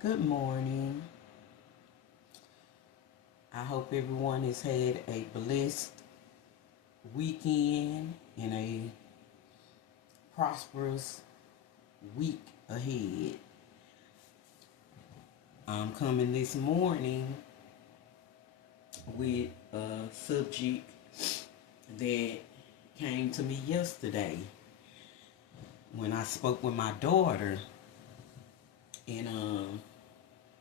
Good morning. I hope everyone has had a blessed weekend and a prosperous week ahead. I'm coming this morning with a subject that came to me yesterday when I spoke with my daughter, and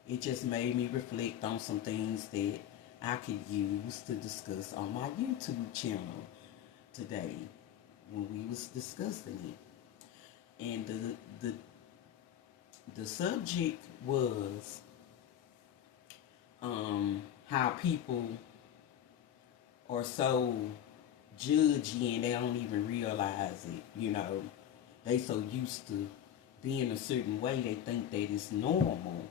it just made me reflect on some things that I could use to discuss on my YouTube channel today when we was discussing it. And the subject was how people are so judgy and they don't even realize it. They so used to being a certain way they think that it's normal,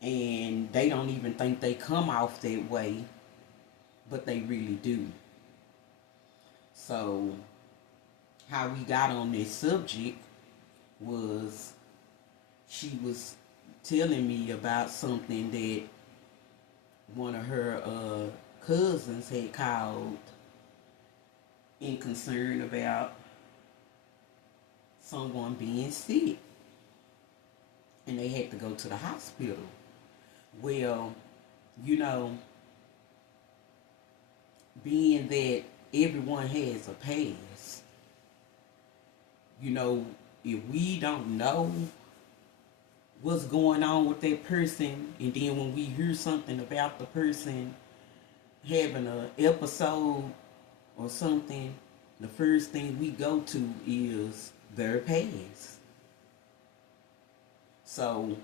and they don't even think they come off that way, but they really do. So how we got on this subject was she was telling me about something that one of her cousins had called in concern about someone being sick, and they had to go to the hospital. Well, you know, being that everyone has a past, if we don't know what's going on with that person, and then when we hear something about the person having an episode or something, the first thing we go to is their past. So,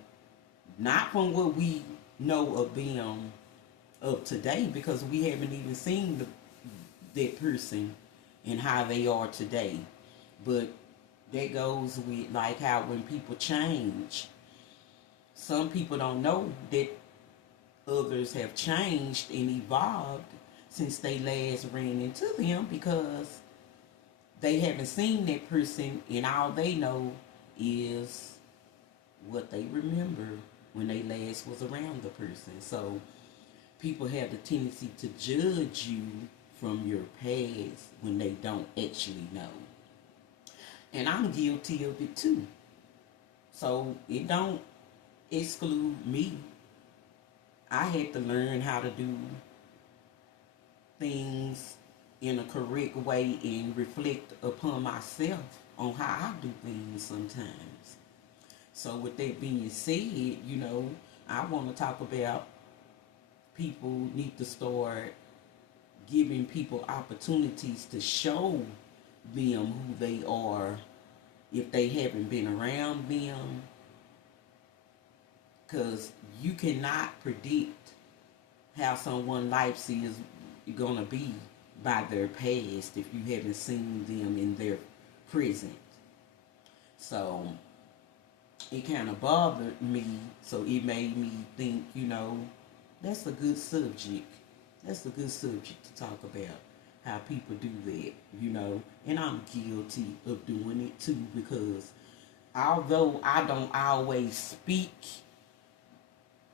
not from what we know of them of today, because we haven't even seen that person and how they are today. But that goes with like how when people change, some people don't know that others have changed and evolved since they last ran into them, because they haven't seen that person and all they know is what they remember when they last was around the person. So people have the tendency to judge you from your past when they don't actually know. And I'm guilty of it too. So it don't exclude me. I had to learn how to do things in a correct way and reflect upon myself on how I do things sometimes. So with that being said, I want to talk about people need to start giving people opportunities to show them who they are if they haven't been around them, because you cannot predict how someone's life is going to be by their past if you haven't seen them in their present. So it kind of bothered me, so it made me think, that's a good subject. That's a good subject to talk about, how people do that. And I'm guilty of doing it too, because although I don't always speak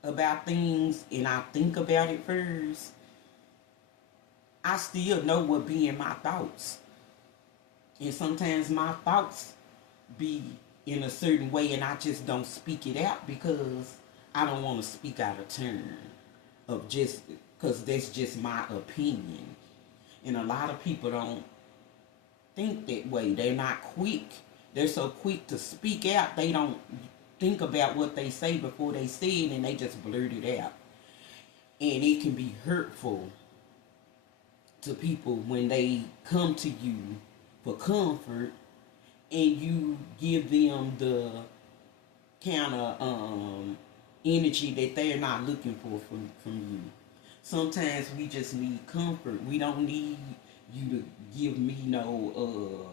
about things and I think about it first, I still know what be in my thoughts. And sometimes my thoughts be in a certain way and I just don't speak it out because I don't want to speak out of turn, of just because that's just my opinion. And a lot of people don't think that way. They're not quick. They're so quick to speak out, they don't think about what they say before they say it, and they just blurt it out. And it can be hurtful to people when they come to you for comfort and you give them the kind of energy that they're not looking for from you. Sometimes we just need comfort. We don't need you to give me no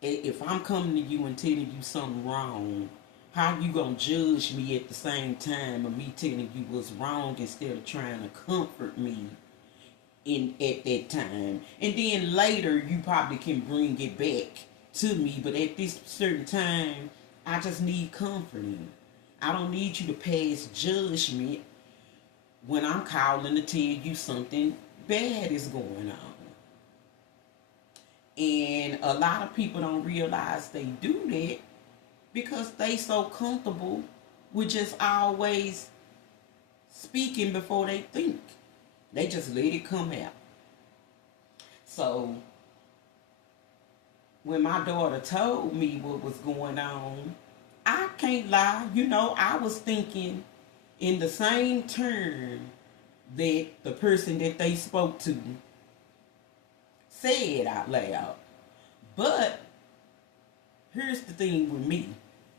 if I'm coming to you and telling you something wrong, how you gonna judge me at the same time of me telling you what's wrong instead of trying to comfort me in at that time? And then later you probably can bring it back to me, but at this certain time I just need comforting. I don't need you to pass judgment when I'm calling to tell you something bad is going on. And a lot of people don't realize they do that because they so comfortable with just always speaking before they think. They just let it come out. So when my daughter told me what was going on, I can't lie, I was thinking in the same term that the person that they spoke to said out loud. But here's the thing with me.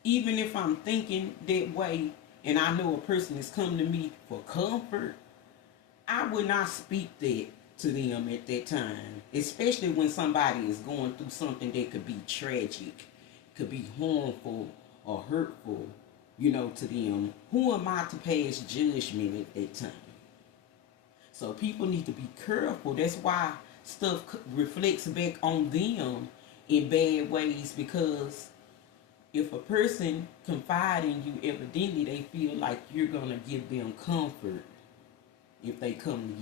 Even if I'm thinking that way and I know a person is coming to me for comfort, I would not speak that to them at that time. Especially when somebody is going through something that could be tragic, could be harmful or hurtful, to them. Who am I to pass judgment at that time? So people need to be careful. That's why stuff reflects back on them in bad ways, because if a person confide in you, evidently they feel like you're going to give them comfort if they come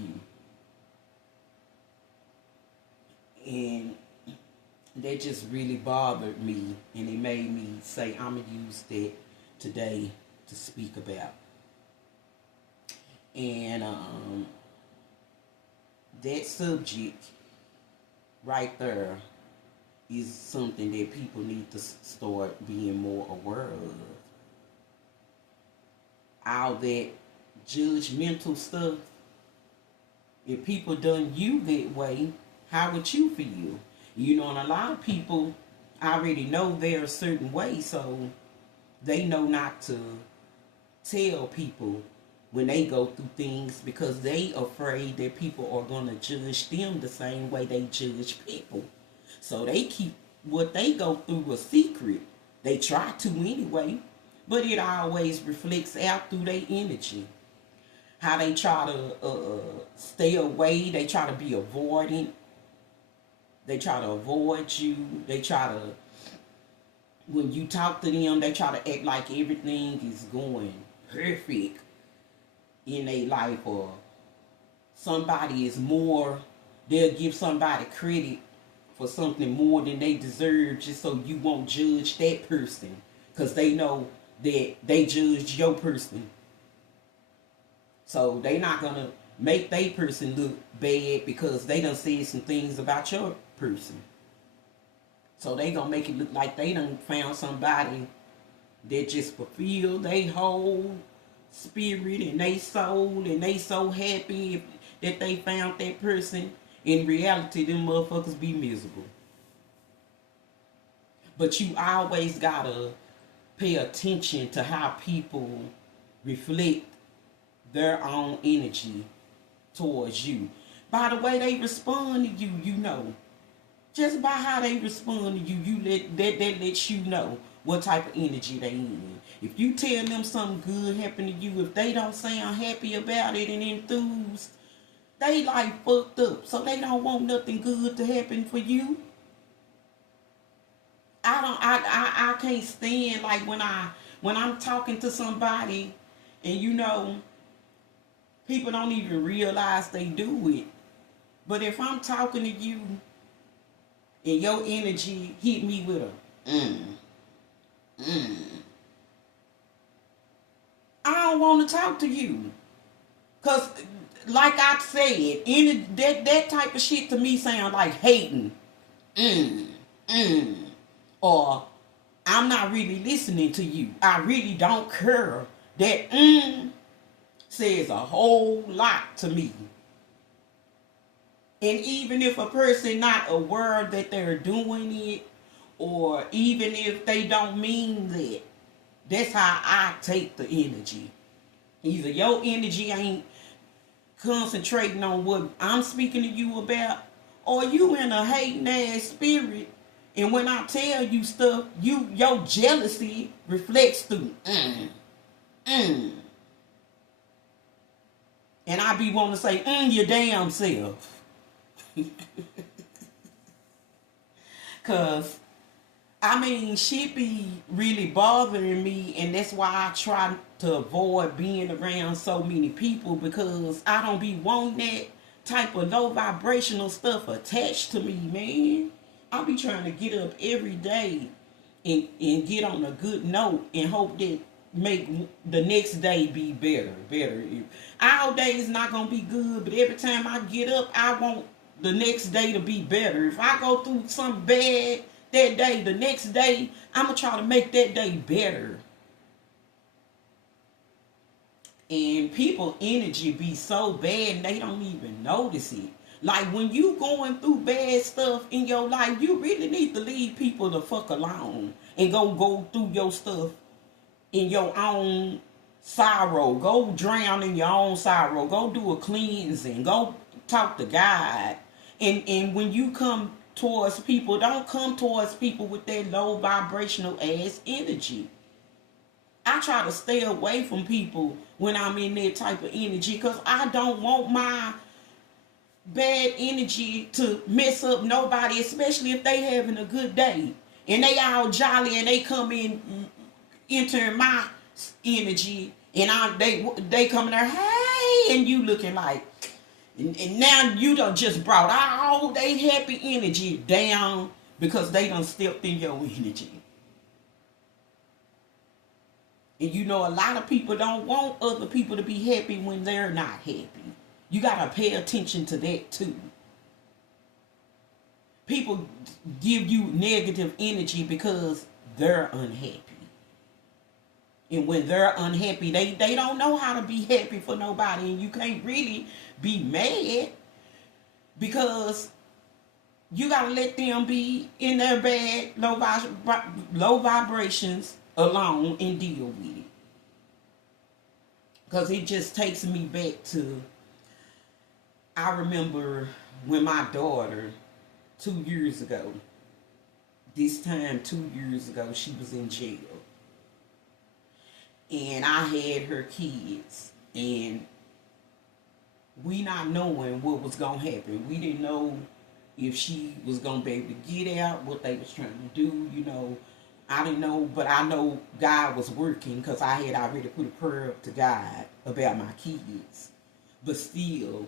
to you. And that just really bothered me, and it made me say I'm going to use that today to speak about. And that subject right there is something that people need to start being more aware of. All that judgmental stuff, if people done you that way, how would you feel? And a lot of people already know they're a certain way, so they know not to tell people when they go through things because they afraid that people are going to judge them the same way they judge people. So they keep what they go through a secret. They try to anyway, but it always reflects out through their energy. How they try to stay away, they try to be avoidant. They try to avoid you. They try to, when you talk to them, they try to act like everything is going perfect in their life, or somebody is more, they'll give somebody credit for something more than they deserve just so you won't judge that person because they know that they judged your person. So they not going to make their person look bad because they done said some things about your person. So they going to make it look like they done found somebody that just fulfilled their whole spirit and they soul, and they so happy that they found that person. In reality, them motherfuckers be miserable. But you always gotta pay attention to how people reflect their own energy towards you. By the way they respond to you, Just by how they respond to you, that lets you know what type of energy they in. If you tell them something good happened to you, if they don't sound happy about it and enthused, they like fucked up. So they don't want nothing good to happen for you. I can't stand like when I'm talking to somebody and people don't even realize they do it. But if I'm talking to you and your energy hit me with a I don't want to talk to you. Because, like I said, that type of shit to me sound like hating. Or, I'm not really listening to you. I really don't care. That says a whole lot to me. And even if a person not aware that they're doing it, or even if they don't mean that, that's how I take the energy. Either your energy ain't concentrating on what I'm speaking to you about, or you in a hating ass spirit, and when I tell you stuff, your jealousy reflects through and I be wanting to say your damn self. Cause I mean, she be really bothering me, and that's why I try to avoid being around so many people because I don't be wanting that type of low vibrational stuff attached to me, man. I be trying to get up every day and get on a good note and hope that make the next day be better. Our day is not gonna be good, but every time I get up, I want the next day to be better. If I go through something bad that day, the next day, I'm gonna try to make that day better. And people energy be so bad and they don't even notice it. Like when you going through bad stuff in your life, you really need to leave people the fuck alone and go through your stuff in your own sorrow. Go drown in your own sorrow. Go do a cleansing. Go talk to God. And when you come towards people, don't come towards people with that low vibrational ass energy. I try to stay away from people when I'm in that type of energy because I don't want my bad energy to mess up nobody, especially if they having a good day and they all jolly and they come in entering my energy and they come in there, hey, and you looking like, and now you done just brought all they happy energy down because they done stepped in your energy. And you know, a lot of people don't want other people to be happy when they're not happy. You got to pay attention to that too. People give you negative energy because they're unhappy. And when they're unhappy, they don't know how to be happy for nobody. And you can't really be mad because you got to let them be in their bad, low vibrations alone and deal with it. Because it just takes me back to, I remember when my daughter, 2 years ago, this time 2 years ago, she was in jail. And I had her kids. And we not knowing what was going to happen. We didn't know if she was going to be able to get out, what they was trying to do, you know. I didn't know, but I know God was working because I had already put a prayer up to God about my kids. But still,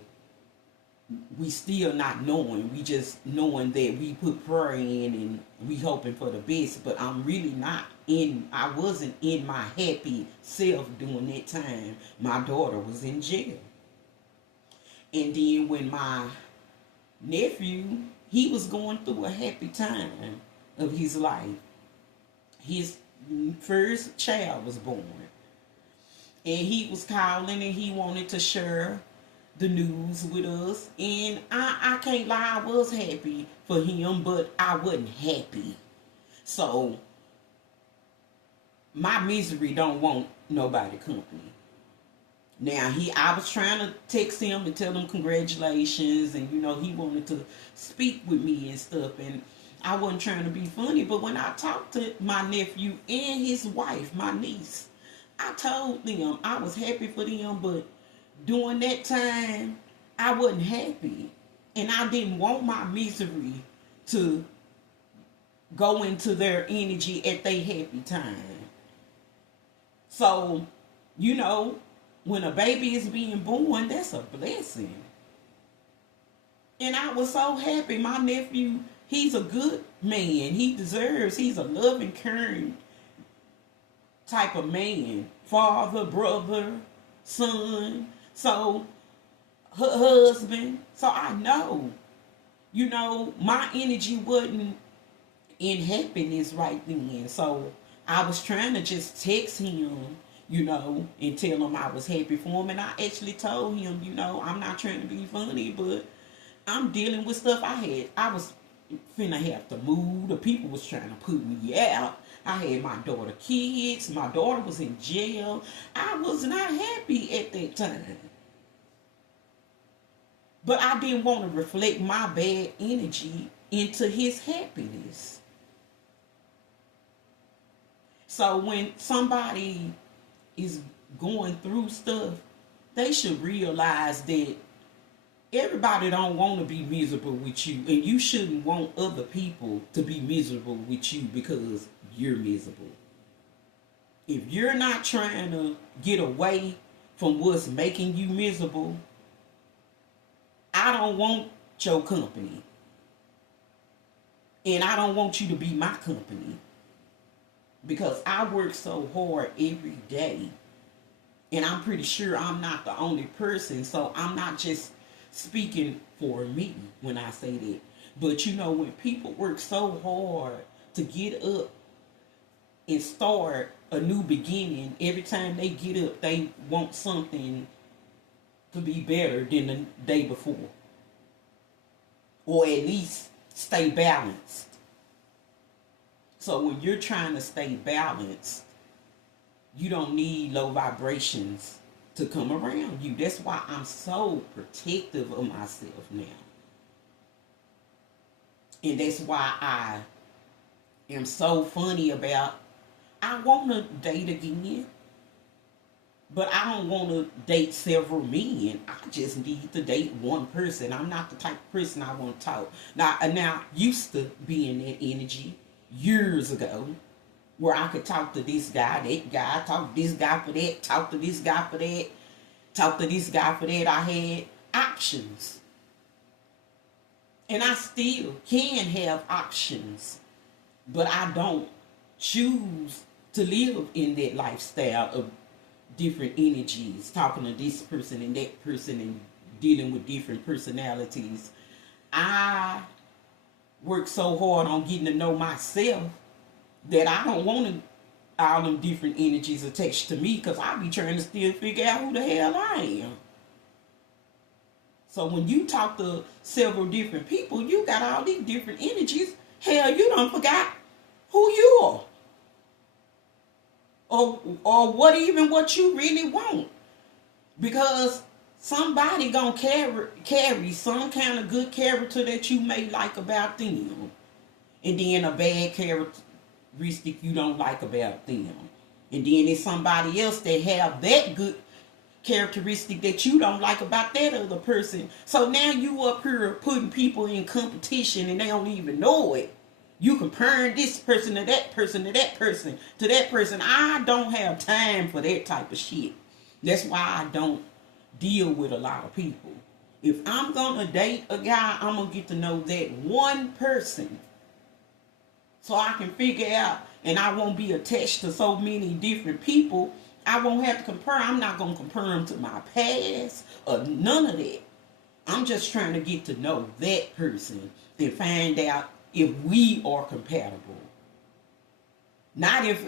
we still not knowing. We just knowing that we put prayer in and we hoping for the best. But I'm really not I wasn't in my happy self during that time. My daughter was in jail. And then when my nephew, he was going through a happy time of his life. His first child was born. And he was calling and he wanted to share the news with us. And I can't lie, I was happy for him, but I wasn't happy. So, my misery don't want nobody company. Now, I was trying to text him and tell him congratulations. And, you know, he wanted to speak with me and stuff. And I wasn't trying to be funny, but when I talked to my nephew and his wife, my niece, I told them I was happy for them, but during that time, I wasn't happy. And I didn't want my misery to go into their energy at their happy time. So, you know, when a baby is being born, that's a blessing. And I was so happy. My nephew, he's a good man. He's a loving, caring type of man. Father, brother, son. So, her husband. So I know, you know, my energy wasn't in happiness right then. So I was trying to just text him, you know, and tell him I was happy for him. And I actually told him, you know, I'm not trying to be funny, but I'm dealing with stuff I was finna have to move. The people was trying to put me out. I had my daughter kids. My daughter was in jail. I was not happy at that time. But I didn't want to reflect my bad energy into his happiness. So when somebody is going through stuff, they should realize that Everybody don't want to be miserable with you, and you shouldn't want other people to be miserable with you because you're miserable. If you're not trying to get away from what's making you miserable, I don't want your company. And I don't want you to be my company. Because I work so hard every day. And I'm pretty sure I'm not the only person. So I'm not just speaking for me when I say that. But you know, when people work so hard to get up and start a new beginning, every time they get up, they want something to be better than the day before. Or at least stay balanced. So when you're trying to stay balanced, you don't need low vibrations to come around you. That's why I'm so protective of myself now. And that's why I am so funny about, I want to date again, but I don't want to date several men. I just need to date one person. I'm not the type of person I want to talk. Now used to being that energy years ago, where I could talk to this guy, that guy, talk to this guy for that, talk to this guy for that, talk to this guy for that. I had options. And I still can have options, but I don't choose to live in that lifestyle of different energies, talking to this person and that person and dealing with different personalities. I work so hard on getting to know myself that I don't want all them different energies attached to me, because I be trying to still figure out who the hell I am. So when you talk to several different people, you got all these different energies. Hell, you done forgot who you are. Or what you really want. Because somebody gonna carry some kind of good character that you may like about them. And then a bad characteristic you don't like about them. And then there's somebody else that have that good characteristic that you don't like about that other person. So now you up here putting people in competition and they don't even know it. You comparing this person to that person to that person to that person. I don't have time for that type of shit. That's why I don't deal with a lot of people. If I'm gonna date a guy, I'm gonna get to know that one person, so I can figure out, and I won't be attached to so many different people. I won't have to compare. I'm not going to compare them to my past or none of that. I'm just trying to get to know that person and find out if we are compatible. Not if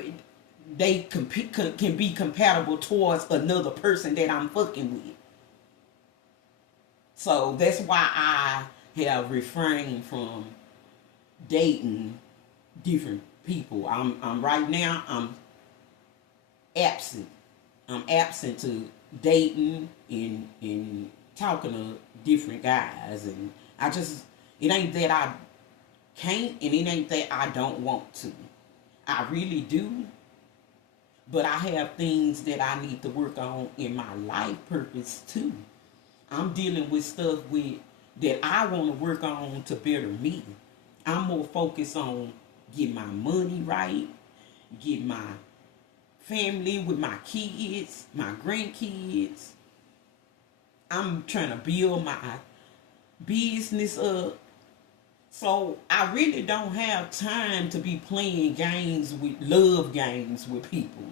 they can be compatible towards another person that I'm fucking with. So that's why I have refrained from dating different people. I'm right now, I'm absent. I'm absent to dating and talking to different guys, and it ain't that I can't, and it ain't that I don't want to. I really do, but I have things that I need to work on in my life purpose too. I'm dealing with stuff that I want to work on to better me. I'm more focused on getting my money right, get my family with my kids, my grandkids. I'm trying to build my business up. So I really don't have time to be playing love games with people,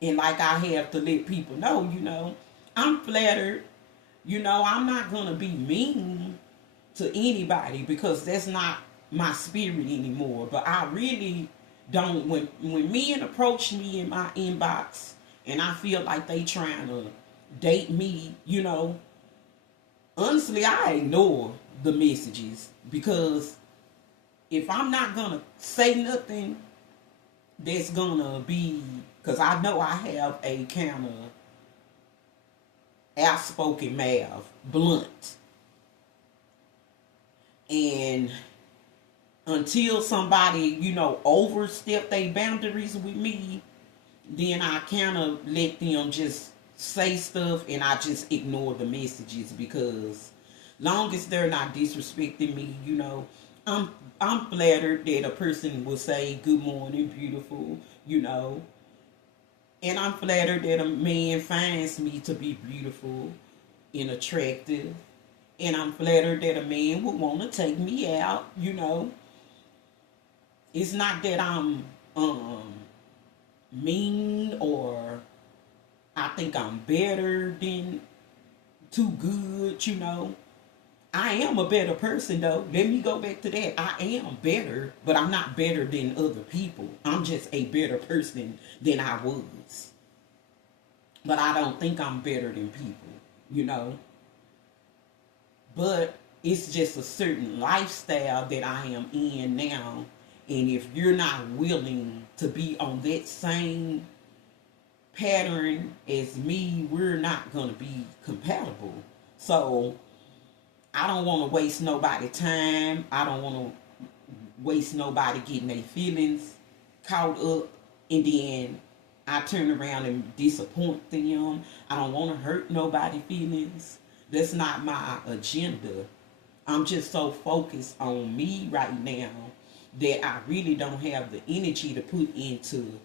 And like I have to let people know, I'm flattered. I'm not going to be mean to anybody because that's not my spirit anymore. But I really don't, when men approach me in my inbox and I feel like they trying to date me, honestly, I ignore the messages, because if I'm not gonna say nothing that's gonna be, because I know I have a kind of outspoken mouth, blunt, and until somebody, overstep their boundaries with me, then I kind of let them just say stuff and I just ignore the messages, because long as they're not disrespecting me, I'm I'm flattered that a person will say good morning, beautiful, and I'm flattered that a man finds me to be beautiful and attractive, and I'm flattered that a man would want to take me out. It's not that I'm mean, or I think I'm better than too good. I am a better person, though. Let me go back to that. I am better, but I'm not better than other people. I'm just a better person than I was. But I don't think I'm better than people. But it's just a certain lifestyle that I am in now. And if you're not willing to be on that same pattern as me, we're not going to be compatible. So I don't want to waste nobody's time. I don't want to waste nobody getting their feelings caught up, and then I turn around and disappoint them. I don't want to hurt nobody's feelings. That's not my agenda. I'm just so focused on me right now that I really don't have the energy to put into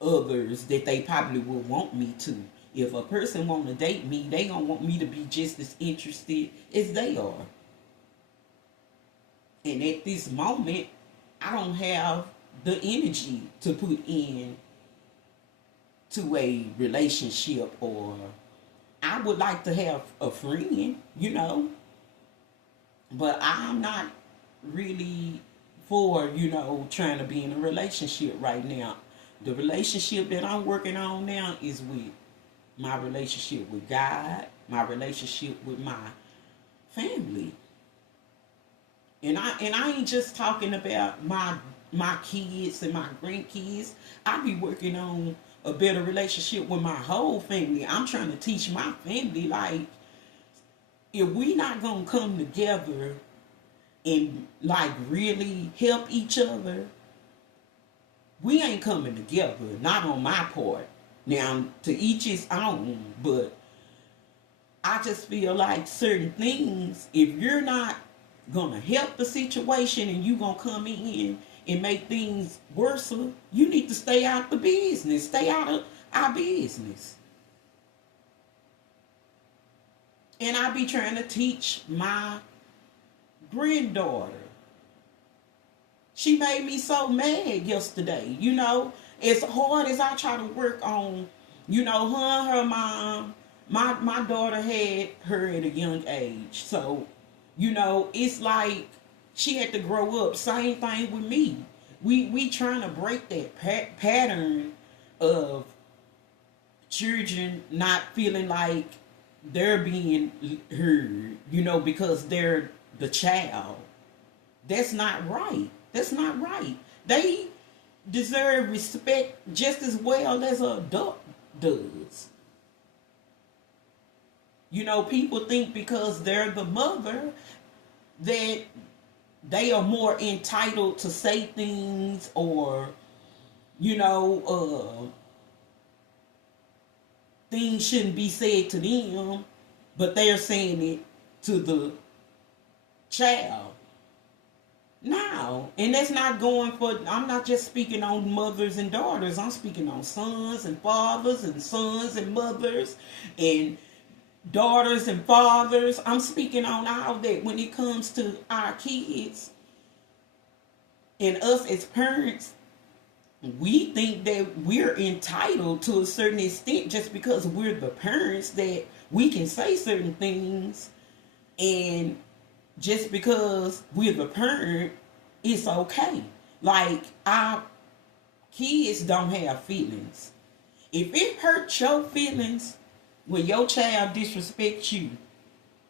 others that they probably would want me to. If a person want to date me, they gonna want me to be just as interested as they are. And at this moment, I don't have the energy to put in to a relationship, or I would like to have a friend. But I'm not really for, trying to be in a relationship right now. The relationship that I'm working on now is with my relationship with God, my relationship with my family. And I ain't just talking about my kids and my grandkids. I be working on a better relationship with my whole family. I'm trying to teach my family, like, if we not gonna come together and like really help each other, we ain't coming together. Not on my part. Now, to each his own, but I just feel like certain things, if you're not gonna help the situation and you gonna come in and make things worse, you need to stay out the business. Stay out of our business. And I be trying to teach my granddaughter. She made me so mad yesterday. As hard as I try to work on, her and her mom, my daughter had her at a young age. So, it's like she had to grow up. Same thing with me. We trying to break that pattern of children not feeling like they're being heard, because they're the child. That's not right. That's not right. They deserve respect just as well as an adult does. People think because they're the mother that they are more entitled to say things, or, things shouldn't be said to them, but they're saying it to the child. No, and that's not going for, I'm not just speaking on mothers and daughters. I'm speaking on sons and fathers, and sons and mothers, and daughters and fathers. I'm speaking on all that when it comes to our kids and us as parents. We think that we're entitled to a certain extent just because we're the parents, that we can say certain things, and just because we're the parent, it's okay. Like, our kids don't have feelings. If it hurts your feelings when your child disrespects you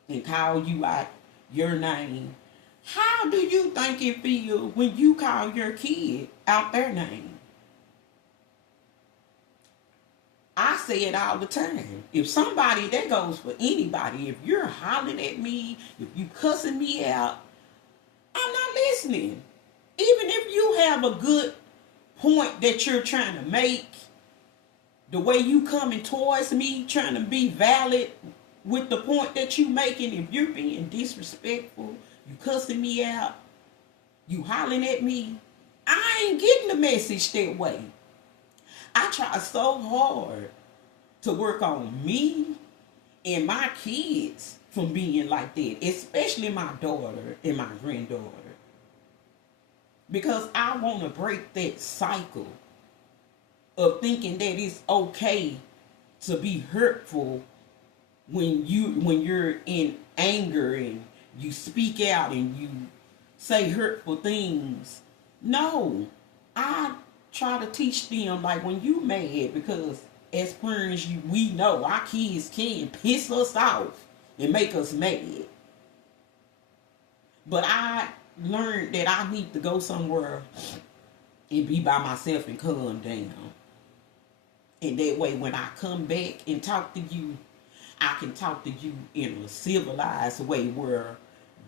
and call you out your name, how do you think it feels when you call your kid out their name? I say it all the time. If somebody, that goes for anybody, if you're hollering at me, if you cussing me out, I'm not listening. Even if you have a good point that you're trying to make, The way you coming towards me, trying to be valid with the point that you making, if you're being disrespectful, you cussing me out, you hollering at me, I ain't getting the message that way. I try so hard to work on me and my kids from being like that, especially my daughter and my granddaughter. Because I want to break that cycle of thinking that it's okay to be hurtful when you're in anger and you speak out and you say hurtful things. No, I try to teach them, like, when you mad, because as parents, we know our kids can piss us off and make us mad. But I learned that I need to go somewhere and be by myself and calm down. And that way, when I come back and talk to you, I can talk to you in a civilized way where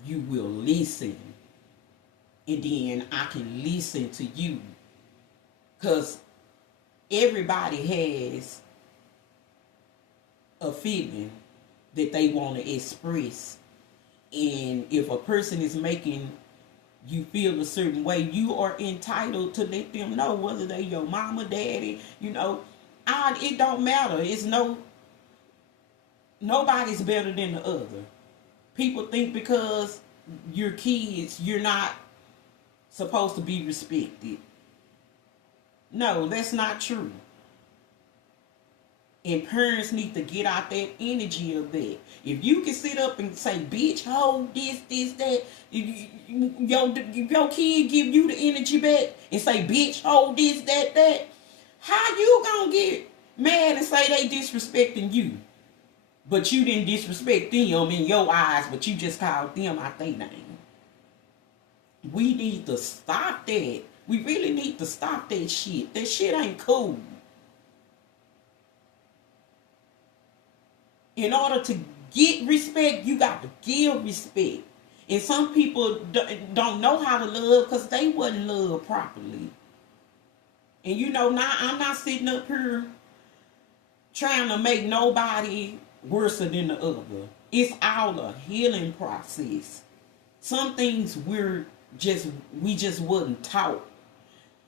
you will listen. And then I can listen to you. Because everybody has a feeling that they want to express. And if a person is making you feel a certain way, you are entitled to let them know, whether they your mama, daddy, it don't matter. Nobody's better than the other. People think because you're kids, you're not supposed to be respected. No, that's not true. And parents need to get out that energy of that. If you can sit up and say, bitch, hold this, that, your kid give you the energy back and say, bitch, hold this, that, how you gonna get mad and say they disrespecting you? But you didn't disrespect them in your eyes, but you just called them out their name. We need to stop that. We really need to stop that shit. That shit ain't cool. In order to get respect, you got to give respect. And some people don't know how to love because they wasn't loved properly. And now I'm not sitting up here trying to make nobody worse than the other. It's all a healing process. Some things we just wasn't taught.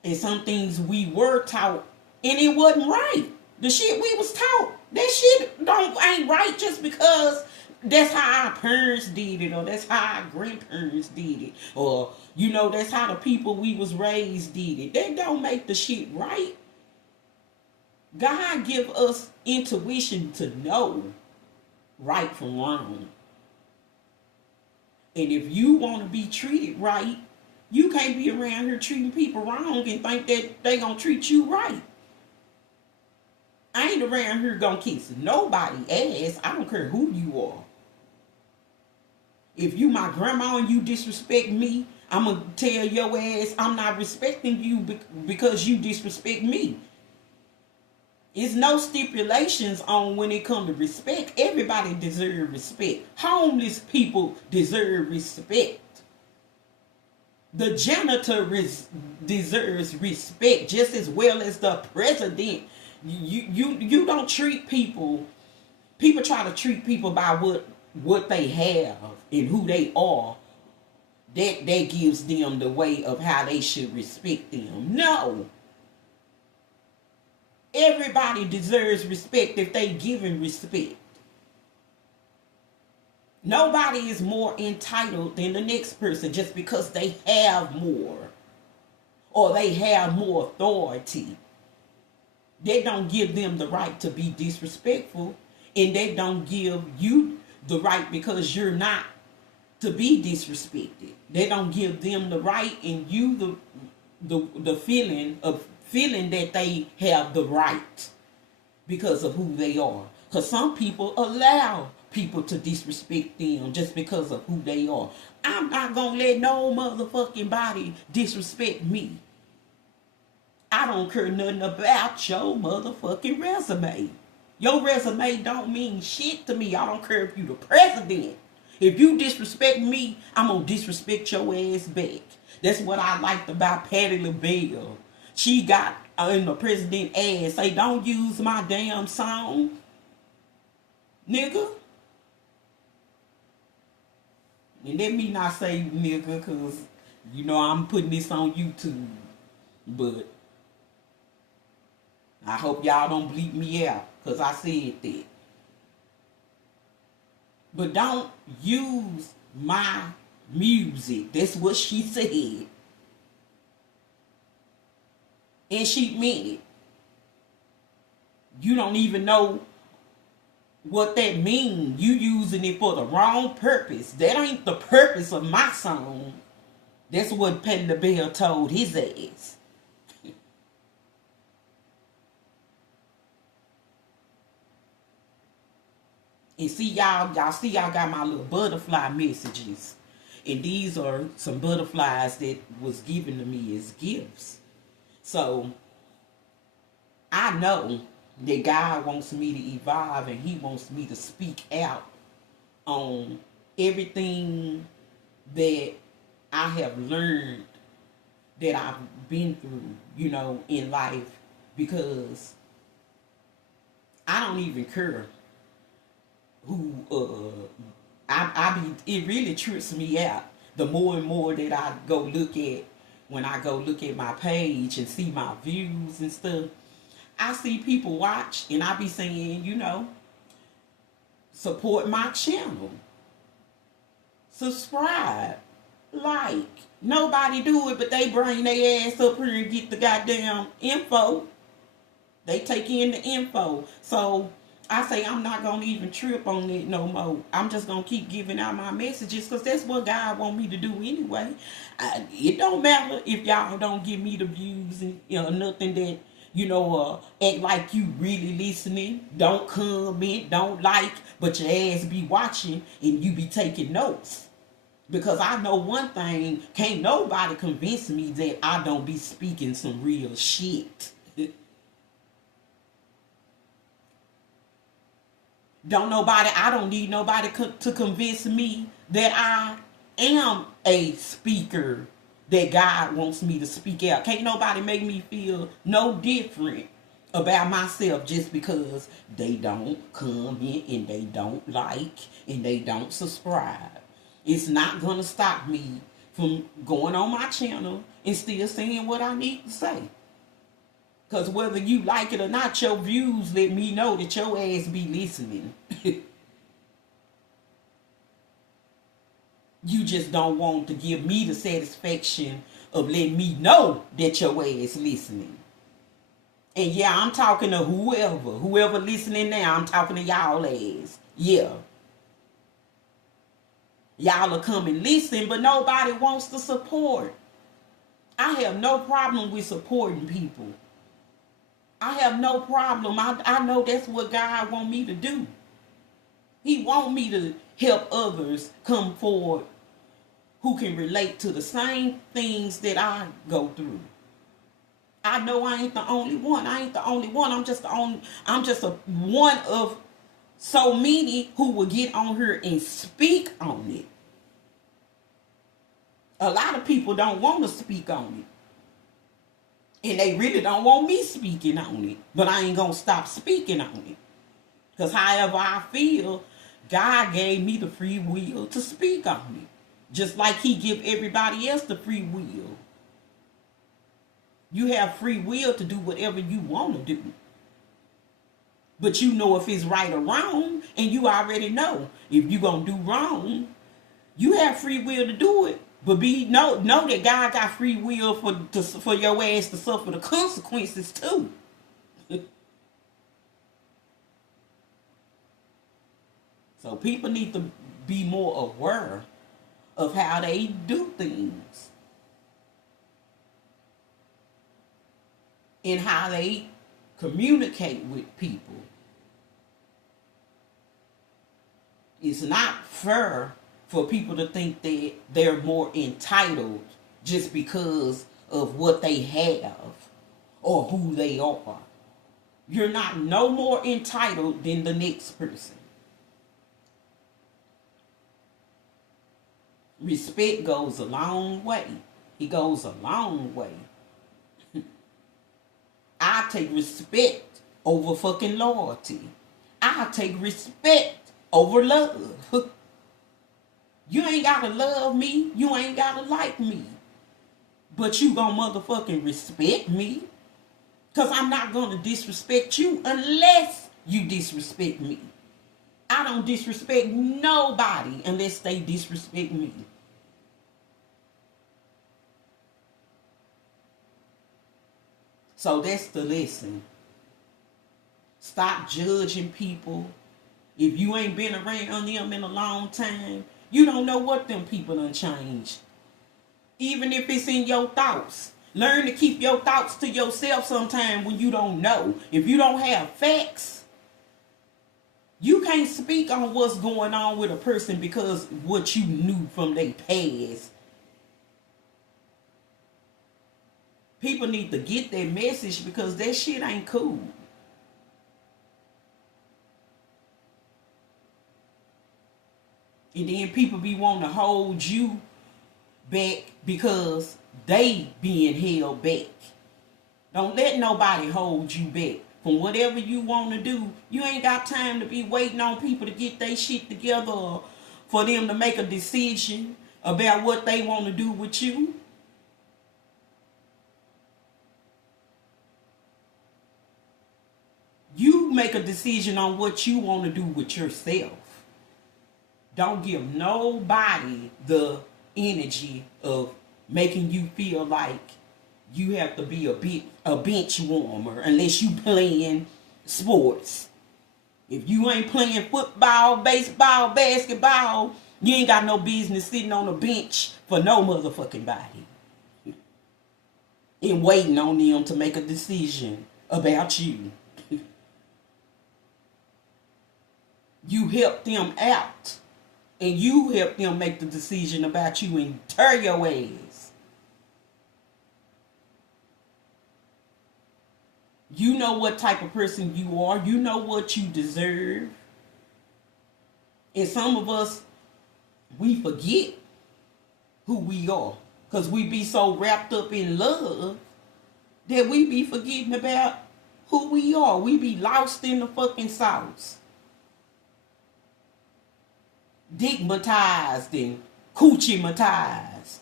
And some things we were taught and it wasn't right. The shit we was taught, that shit ain't right just because that's how our parents did it, or that's how our grandparents did it, or that's how the people we was raised did it. That don't make the shit right. God give us intuition to know right from wrong. And if you want to be treated right, you can't be around here treating people wrong and think that they gonna treat you right. I ain't around here gonna kiss nobody ass. I don't care who you are. If you my grandma and you disrespect me, I'm gonna tell your ass I'm not respecting you because you disrespect me. There's no stipulations on when it comes to respect. Everybody deserves respect. Homeless people deserve respect. The janitor deserves respect just as well as the president. You don't treat people. People try to treat people by what they have and who they are. That gives them the way of how they should respect them. No. Everybody deserves respect if they given respect. Nobody is more entitled than the next person just because they have more or they have more authority. They don't give them the right to be disrespectful, and they don't give you the right because you're not to be disrespected. They don't give them the right and you the feeling that they have the right because of who they are. Because some people allow people to disrespect them just because of who they are. I'm not going to let no motherfucking body disrespect me. I don't care nothing about your motherfucking resume. Your resume don't mean shit to me. I don't care if you the president. If you disrespect me, I'm going to disrespect your ass back. That's what I liked about Patti LaBelle. She got in the president ass say, don't use my damn song, nigga. And let me not say nigga, because, you know, I'm putting this on YouTube. But I hope y'all don't bleep me out, because I said that. But don't use my music. That's what she said. And she meant it. You don't even know what that means. You using it for the wrong purpose. That ain't the purpose of my song. That's what Panda Bear told his ass. And see y'all got my little butterfly messages. And these are some butterflies that was given to me as gifts. So I know that God wants me to evolve, and he wants me to speak out on everything that I have learned, that I've been through, you know, in life, because I don't even care who it really trips me out the more and more that I go look at, when I go look at my page and see my views and stuff. I see people watch, and I be saying, you know, support my channel, subscribe, like. Nobody do it, but they bring their ass up here and get the goddamn info. They take in the info. So I say I'm not going to even trip on it no more. I'm just going to keep giving out my messages, because that's what God want me to do anyway. It don't matter if y'all don't give me the views and, you know, nothing that, you know, act like you really listening. Don't comment, don't like, but your ass be watching and you be taking notes. Because I know one thing, can't nobody convince me that I don't be speaking some real shit. I don't need nobody to convince me that I am a speaker, that God wants me to speak out. Can't nobody make me feel no different about myself just because they don't comment and they don't like and they don't subscribe. It's not going to stop me from going on my channel and still saying what I need to say. Because whether you like it or not, your views let me know that your ass be listening. You just don't want to give me the satisfaction of letting me know that your ass listening. And yeah, I'm talking to whoever listening now, I'm talking to y'all ass. Yeah. Y'all will come and listen, but nobody wants to support. I have no problem with supporting people. I have no problem. I know that's what God want me to do. He want me to help others come forward who can relate to the same things that I go through. I know I ain't the only one. I'm just one of so many who will get on here and speak on it. A lot of people don't want to speak on it. And they really don't want me speaking on it. But I ain't going to stop speaking on it. Because however I feel, God gave me the free will to speak on it. Just like he give everybody else the free will. You have free will to do whatever you want to do. But you know if it's right or wrong, and you already know if you're going to do wrong, you have free will to do it. But know that God got free will for your ass to suffer the consequences too. So people need to be more aware of how they do things and how they communicate with people. It's not fair for people to think that they're more entitled just because of what they have or who they are. You're not no more entitled than the next person. Respect goes a long way. It goes a long way. take respect over fucking loyalty. I take respect over love. You ain't gotta love me. You ain't gotta like me. But you gonna motherfucking respect me. Because I'm not gonna disrespect you unless you disrespect me. I don't disrespect nobody unless they disrespect me. So that's the lesson. Stop judging people. If you ain't been around them in a long time, you don't know what them people done changed. Even if it's in your thoughts. Learn to keep your thoughts to yourself sometime when you don't know. If you don't have facts, you can't speak on what's going on with a person because what you knew from their past. People need to get that message because that shit ain't cool. And then people be wanting to hold you back because they being held back. Don't let nobody hold you back from whatever you want to do. You ain't got time to be waiting on people to get their shit together or for them to make a decision about what they want to do with you. You make a decision on what you want to do with yourself. Don't give nobody the energy of making you feel like you have to be a bench warmer unless you playing sports. If you ain't playing football, baseball, basketball, you ain't got no business sitting on a bench for no motherfucking body and waiting on them to make a decision about you. You help them out. And you help them make the decision about you and tear your ass. You know what type of person you are. You know what you deserve. And some of us, we forget who we are. Because we be so wrapped up in love that we be forgetting about who we are. We be lost in the fucking sauce. Digmatized and coochie-matized.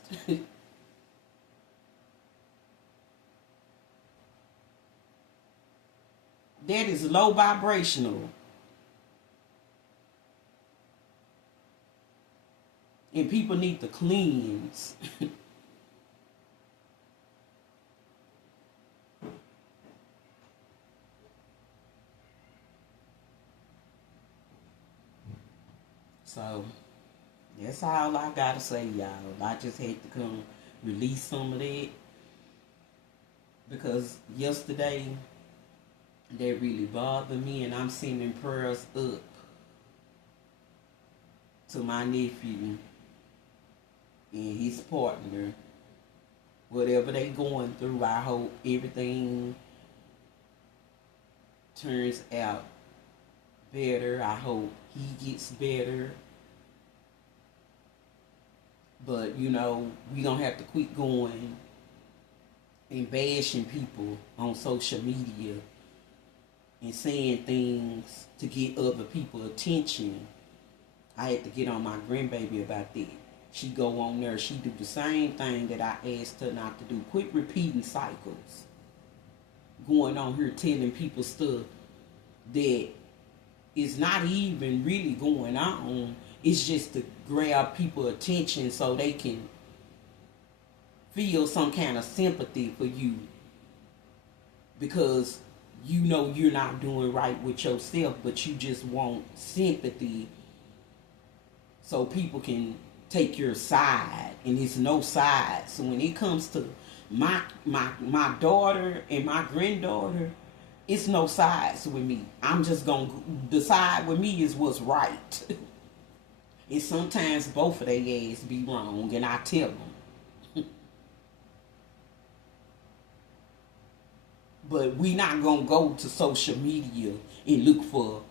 That is low vibrational. And people need to cleanse. So, that's all I gotta say, y'all. I just had to come release some of that. Because yesterday, that really bothered me. And I'm sending prayers up to my nephew and his partner. Whatever they going through, I hope everything turns out better. I hope he gets better. But, you know, we don't have to quit going and bashing people on social media and saying things to get other people attention. I had to get on my grandbaby about that. She go on there, she do the same thing that I asked her not to do. Quit repeating cycles. Going on here telling people stuff that is not even really going on. It's just to grab people's attention so they can feel some kind of sympathy for you. Because you know you're not doing right with yourself, but you just want sympathy so people can take your side. And it's no side. So when it comes to my daughter and my granddaughter, it's no sides with me. I'm just going to decide with me is what's right. And sometimes both of their ass be wrong, and I tell them. But we not going to go to social media and look for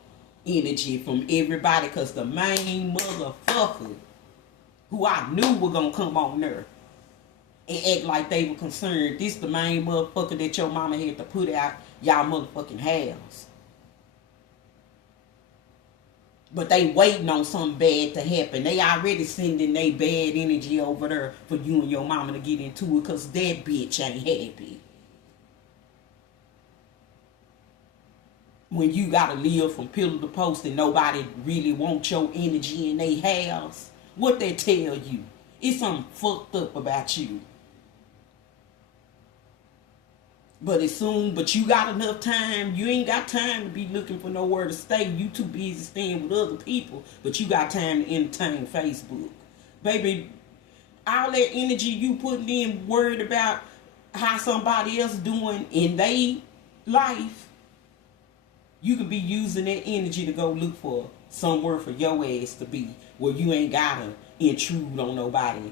energy from everybody, because the main motherfucker who I knew were going to come on there and act like they were concerned. This the main motherfucker that your mama had to put out y'all motherfucking house. But they waiting on something bad to happen. They already sending their bad energy over there for you and your mama to get into it because that bitch ain't happy. When you gotta live from pillar to post and nobody really wants your energy in their house, what they tell you? It's something fucked up about you. But you got enough time. You ain't got time to be looking for nowhere to stay. You too busy staying with other people. But you got time to entertain Facebook. Baby, all that energy you putting in worried about how somebody else doing in their life, you could be using that energy to go look for somewhere for your ass to be where you ain't gotta intrude on nobody's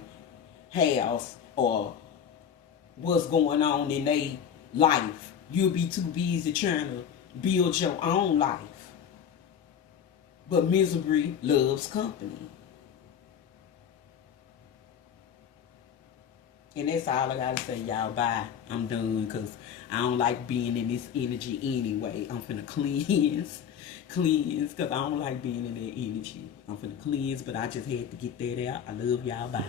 house or what's going on in their life. You'll be too busy trying to build your own life. But misery loves company. And that's all I gotta say, y'all. Bye. I'm done because I don't like being in this energy anyway. I'm finna cleanse because I don't like being in that energy. I'm finna cleanse, but I just had to get that out. I love y'all. Bye.